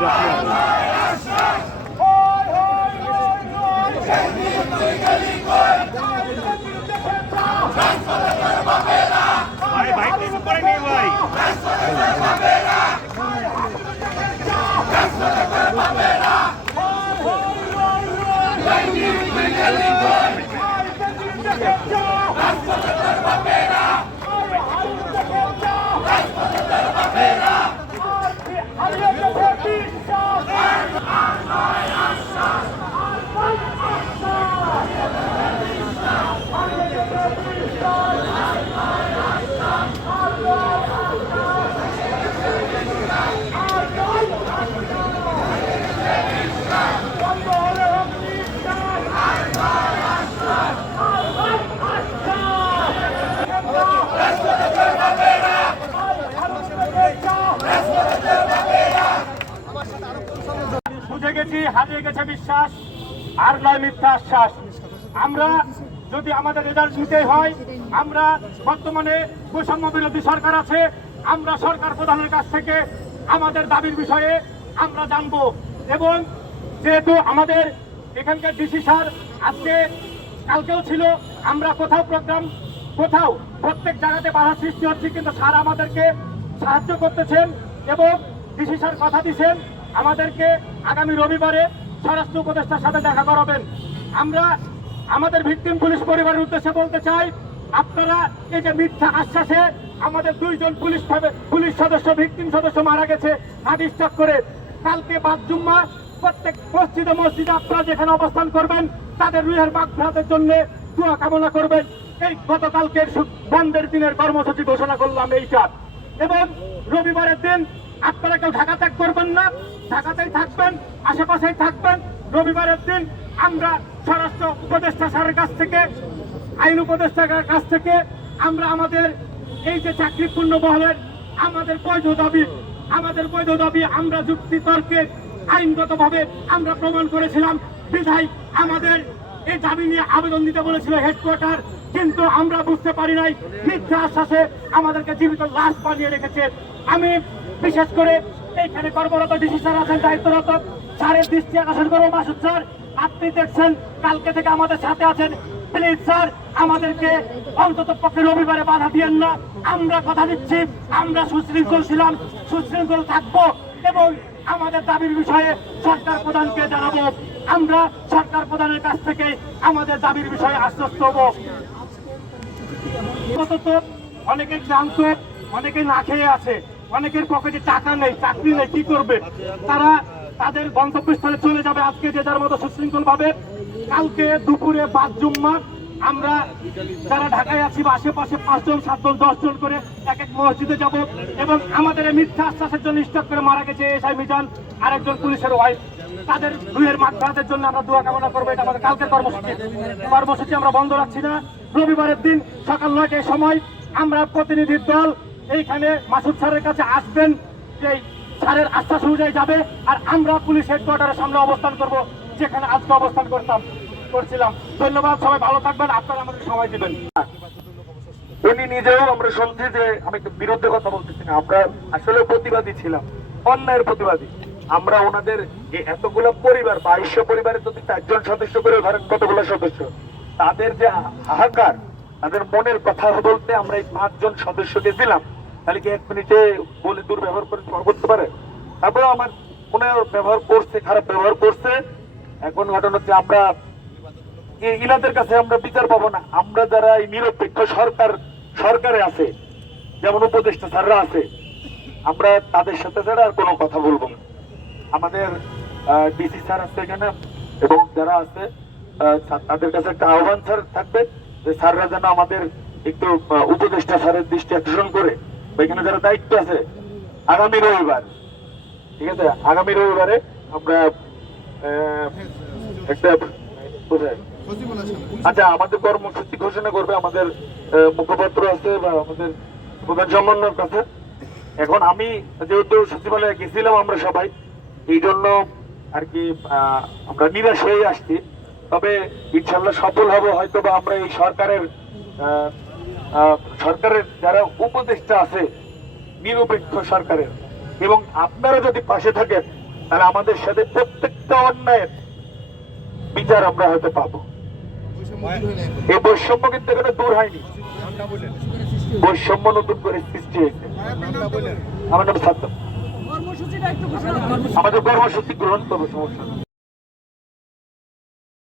বিএনপির ভাই ভাই কিছু করে নি ভাই বুঝে গেছি, হারিয়ে গেছে বিশ্বাস, আর নয় মিথ্যা আশ্বাস। আমরা যদি আমাদের রেজাল্ট নিতে হয়, আমরা বর্তমানে বৈষম্য বিরোধী সরকার আছে, আমরা সরকার প্রধানের কাছ থেকে আমাদের দাবির বিষয়ে আমরা জানবো। এবং যেহেতু আমাদের এখানকার ডিসি স্যার আজকে কালকেও ছিল, আমরা কোথাও প্রোগ্রাম কোথাও প্রত্যেক জায়গাতে বাধা সৃষ্টি হচ্ছে, কিন্তু স্যার আমাদেরকে সাহায্য করতেছেন এবং ডিসি স্যার কথা দিচ্ছেন আমাদেরকে আগামী রবিবারে স্বরাষ্ট্র উপদেষ্টার সাথে দেখা করাবেন। আমরা আমাদের ভিকটিম পুলিশ পরিবারের উদ্দেশ্যে বলতে চাই, আপনারা এই যে মিথ্যা আশ্বাসে আমাদের 2 জন পুলিশ সদস্য ভিকটিম সদস্য মারা গেছে হার্ট স্ট্রোক করে, কালকে বাদ জুম্মা প্রত্যেক মসজিদে আপনারা যেখানে অবস্থান করবেন তাদের রুহের মাগফিরাতের জন্য দোয়া কামনা করবেন। এই গতকালকের বন্ধের দিনের কর্মসূচি ঘোষণা করলাম এইটা। এবং রবিবারের দিন আপনারা কেউ ঢাকা ত্যাগ করবেন না, ঢাকাতেই থাকবেন, আশেপাশেই থাকবেন। রবিবারের দিন আমরা স্বরাষ্ট্র উপদেষ্টা স্যারের কাছ থেকে, আইন উপদেষ্টার কাছ থেকে আমরা আমাদের এই যে চাকরিপূর্ণ বহলের আমাদের বৈধ দাবি আমরা যুক্তি তর্কে আইনগতভাবে আমরা প্রমাণ করেছিলাম। বিধায় আমাদের এই দাবি নিয়ে আবেদন দিতে বলেছিল হেডকোয়ার্টার, কিন্তু আমরা বুঝতে পারি নাই মিথ্যা আশ্বাসে আমাদেরকে জীবিত লাশ বানিয়ে রেখেছে। আমি বিশেষ করে এইখানে কর্মরত ডিসি স্যার আছেন, দায়িত্বরত স্যারের দৃষ্টি আকর্ষণ করবো। মাসুদ স্যার, আপনি দেখছেন কালকে থেকে আমাদের সাথে আছেন, প্লিজ স্যার আমাদেরকে অন্তত পক্ষে রবিবারে বাধা দিয়েন না। আমরা কথা দিচ্ছি, আমরা সুশৃঙ্খল ছিলাম, সুশৃঙ্খল থাকবো এবং আমাদের দাবির বিষয়ে সরকার প্রধানকে জানাবো। আমরা সরকার প্রধানের কাছ থেকে আমাদের দাবির বিষয়ে আশ্বস্ত হবো। অনেকে ক্লান্ত, অনেকে না খেয়ে আছে, অনেকের পকেটে টাকা নেই, চাকরি নেই, কি করবে? তারা তাদের গন্তব্যস্থলে চলে যাবে আজকে যে যার মতো সুশৃঙ্খল ভাবে। কালকে দুপুরে বাদ জুম্মা আমরা যারা ঢাকায় আছি বা আশেপাশে 5 জন 7 জন 10 জন করে এক এক মসজিদে যাব এবং আমাদের মিথ্যা আশ্বাসের জন্য স্টক করে মারা গেছে এসআই মিজান আরেকজন পুলিশের ওয়াইফ, তাদের রুহের মাগফিরাতের জন্য আমরা দোয়া কামনা করবো। এটা আমাদের কালকের কর্মসূচি আমরা বন্ধ রাখছি না। রবিবারের দিন সকাল 9টার সময় আমরা প্রতিনিধির দল এইখানে মাসুদ স্যারের কাছে আসবেন, যে স্যারের আশ্বাস অনুযায়ী যাবে, আর আমরা পুলিশ হেডকোয়ার্টারের সামনে অবস্থান করব যেখানে আজকে অবস্থান করছিলাম। ধন্যবাদ, সবাই ভালো থাকবেন, আপনারা আমাদের সময় দিবেন। উনি নিজেও আমরা শুনছি যে আমি বিরুদ্ধে কথা বলতেছি না, আমরা আসলে প্রতিবাদী ছিলাম, অন্যায়ের প্রতিবাদী। আমরা ওনাদের যে এতগুলো পরিবার 2200 পরিবারে যদি 4 জন সদস্য করে ধরেন কতগুলো সদস্য, তাদের যে হাহাকার, তাদের মনের কথা বলতে আমরা এই 5 জন সদস্যকে দিলাম, তাহলে কি 1 মিনিটে বলে দুর্ব্যবহার করতে পারে? তারপরে আমার মনে ব্যবহার করছে, খারাপ ব্যবহার করছে। এখন ঘটনা হচ্ছে আমরা ইনাদের কাছে আমরা বিচার পাবো না। আমরা যারা এই নিরপেক্ষ সরকারে আছে, যেমন উপদেষ্টা স্যাররা আছে, আমরা তাদের সাথে ছাড়া আর কোনো কথা বলবো না। আমাদের ডিসি স্যার আছে এখানে এবং যারা আছে তাদের কাছে একটা আহ্বান স্যার থাকবে যে স্যাররা যেন আমাদের একটু উপদেষ্টা স্যারের দৃষ্টি আকর্ষণ করে, এখানে যারা দায়িত্ব আছে, আগামী রবিবার, ঠিক আছে, আগামী রবিবারে আমরা একটা আচ্ছা আমাদের কর্মসূচি ঘোষণা করবে আমাদের মুখপাত্র আছে বা আমাদের প্রধান সমন্বয়ক আছে। এখন আমি যেহেতু সচিবালয়ে গেছিলাম আমরা সবাই, এই জন্য আর কি আমরা নিরাশ হয়ে আসছি। তবে ইনশাল্লাহ সফল হবো হয়তো, বা আমরা এই সরকারের যারা উপদেষ্টা আছে নিরপেক্ষ সরকারের, এবং আপনারা যদি পাশে থাকেন তাহলে আমাদের সাথে প্রত্যেকটা অন্যায়ের বিচার আমরা হয়তো পাবো। এই বৈষম্য কিন্তু এখনো দূর হয়নি, বৈষম্য নতুন করে সৃষ্টি হয়েছে। আমার নাম সাদ্দাম। আমাদের কর্মসূচি গ্রহণ করবো, সমস্যা নেই।